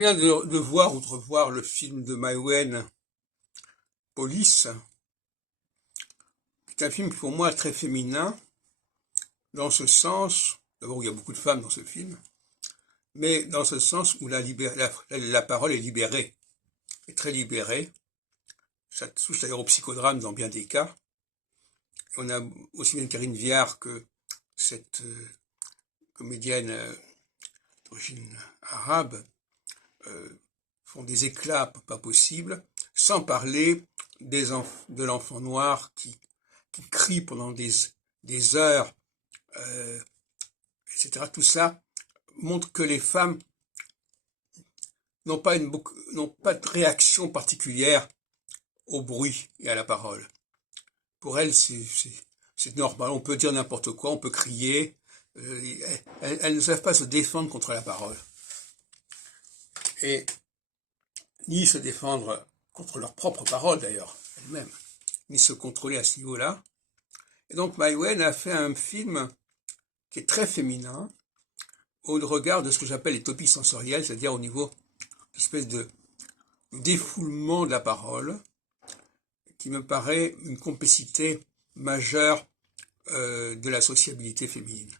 Je viens de voir ou de revoir le film de Maïwenn, Police, qui est un film pour moi très féminin, dans ce sens, d'abord il y a beaucoup de femmes dans ce film, mais dans ce sens où la parole est libérée, est très libérée. Ça touche d'ailleurs au psychodrame dans bien des cas. On a aussi bien Karine Viard que cette comédienne d'origine arabe font des éclats pas possibles, sans parler de l'enfant noir qui crie pendant des heures, etc. Tout ça montre que les femmes n'ont pas de réaction particulière au bruit et à la parole. Pour elles, c'est normal, on peut dire n'importe quoi, on peut crier, elles ne savent pas se défendre contre la parole. Et ni se défendre contre leur propre parole d'ailleurs, elles-mêmes, ni se contrôler à ce niveau-là. Et donc Maïwenn a fait un film qui est très féminin, au regard de ce que j'appelle les topies sensorielles, c'est-à-dire au niveau d'une espèce de défoulement de la parole, qui me paraît une complicité majeure de la sociabilité féminine.